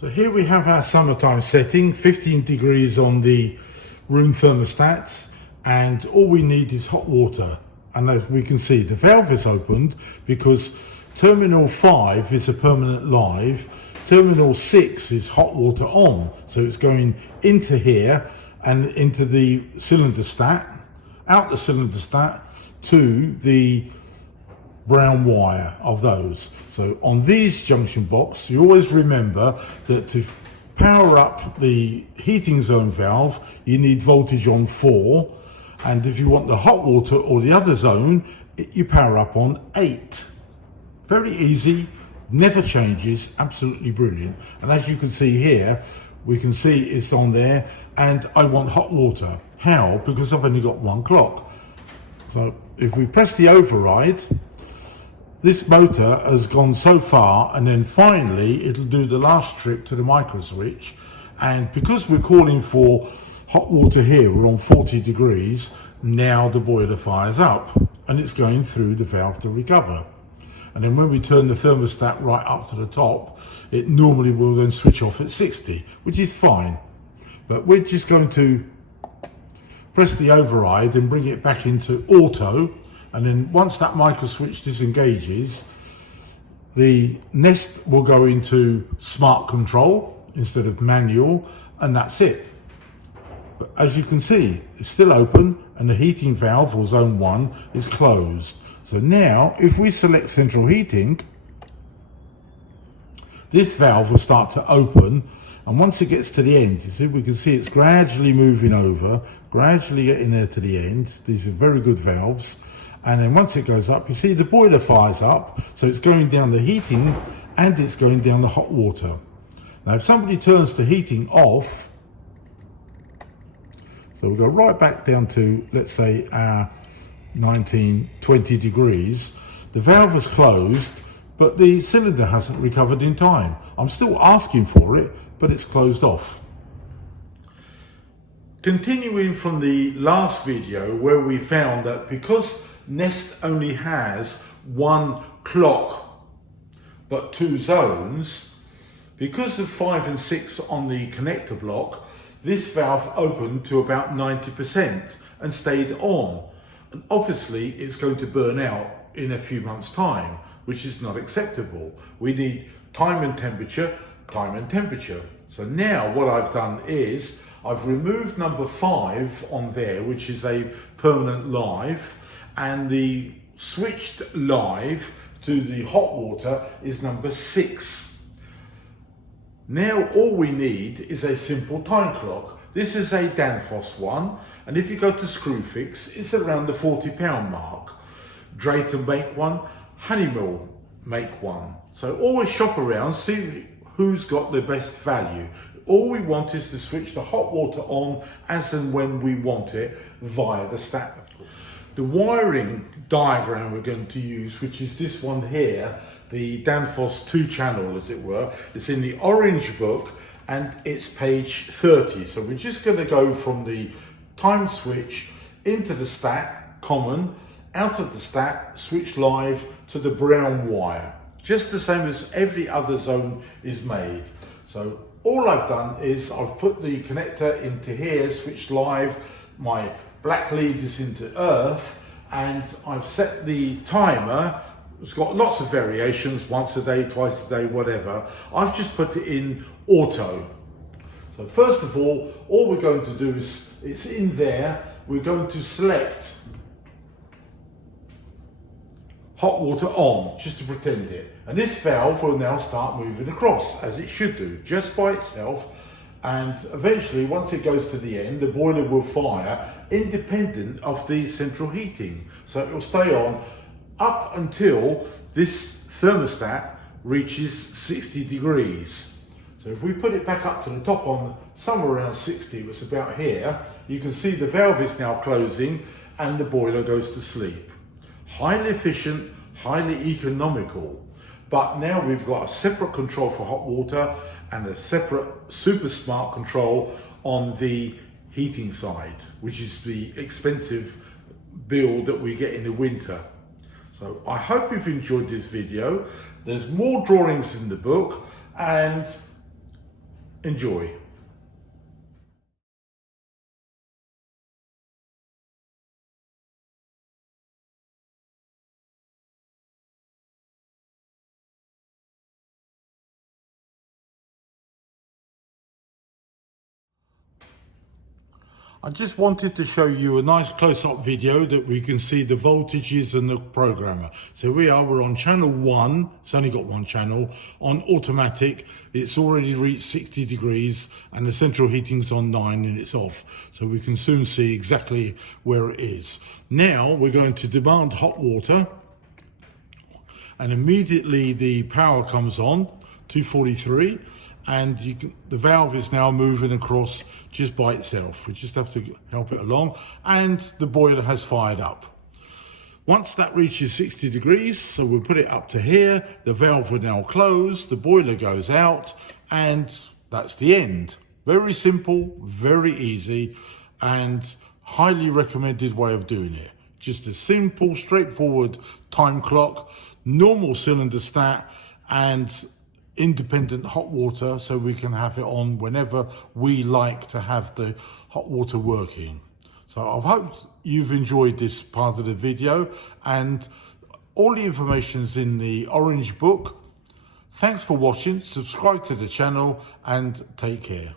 So here we have our summertime setting, 15 degrees on the room thermostat, and all we need is hot water. And as we can see, the valve is opened because terminal 5 is a permanent live, terminal 6 is hot water on. So it's going into here and into the cylinder stat, out the cylinder stat to the brown wire of those. So on these junction box, you always remember that to power up the heating zone valve, you need voltage on 4. And if you want the hot water or the other zone, you power up on 8. Very easy, never changes, absolutely brilliant. And as you can see here, we can see it's on there, and I want hot water. How? Because I've only got one clock. So if we press the override, this motor has gone so far, and then finally it'll do the last trip to the micro switch. And because we're calling for hot water here, we're on 40 degrees, now the boiler fires up and it's going through the valve to recover. And then when we turn the thermostat right up to the top, it normally will then switch off at 60, which is fine. But we're just going to press the override and bring it back into auto. And then once that micro switch disengages, the Nest will go into smart control instead of manual, and that's it. But as you can see, it's still open and the heating valve, or zone 1, is closed. So now if we select central heating, this valve will start to open, and once it gets to the end, you see, we can see it's gradually moving over, gradually getting there to the end. These are very good valves. And then once it goes up, you see the boiler fires up, so it's going down the heating and it's going down the hot water. Now if somebody turns the heating off, so we go right back down to, let's say, our 20 degrees, the valve is closed, but the cylinder hasn't recovered in time. I'm still asking for it, but it's closed off. Continuing from the last video where we found that because Nest only has one clock but 2 zones, because of 5 and 6 on the connector block, this valve opened to about 90% and stayed on. And obviously it's going to burn out in a few months' time, which is not acceptable. We need time and temperature, time and temperature. So now what I've done is I've removed number 5 on there, which is a permanent live, and the switched live to the hot water is number 6. Now all we need is a simple time clock. This is a Danfoss one, and if you go to Screwfix, it's around the £40 mark. Drayton make one, Honeywell make one. So always shop around, see who's got the best value. All we want is to switch the hot water on as and when we want it via the stat. The wiring diagram we're going to use, which is this one here, the Danfoss 2-channel as it were, it's in the orange book and it's page 30. So we're just going to go from the time switch into the stat, common, out of the stat, switch live to the brown wire. Just the same as every other zone is made. So all I've done is I've put the connector into here, switched live, my black lead is into earth, and I've set the timer. It's got lots of variations, once a day, twice a day, whatever. I've just put it in auto. So first of all we're going to do is, it's in there, we're going to select hot water on, just to pretend it. And this valve will now start moving across, as it should do, just by itself. And eventually, once it goes to the end, the boiler will fire independent of the central heating. So it will stay on up until this thermostat reaches 60 degrees. So if we put it back up to the top on somewhere around 60, it's about here, you can see the valve is now closing and the boiler goes to sleep. Highly efficient, highly economical. But now we've got a separate control for hot water and a separate super smart control on the heating side, which is the expensive build that we get in the winter. So I hope you've enjoyed this video. There's more drawings in the book, and Enjoy. I just wanted to show you a nice close-up video that we can see the voltages and the programmer. So we're on channel 1, it's only got one channel, on automatic. It's already reached 60 degrees and the central heating's on 9 and it's off. So we can soon see exactly where it is. Now we're going to demand hot water, and immediately the power comes on, 243. And the valve is now moving across just by itself. We just have to help it along, and the boiler has fired up. Once that reaches 60 degrees, so we'll put it up to here, the valve will now close, the boiler goes out, and that's the end. Very simple, very easy, and highly recommended way of doing it. Just a simple, straightforward time clock, normal cylinder stat, and independent hot water, so we can have it on whenever we like to have the hot water working. So I hope you've enjoyed this part of the video, and all the information is in the orange book. Thanks for watching, subscribe to the channel, and take care.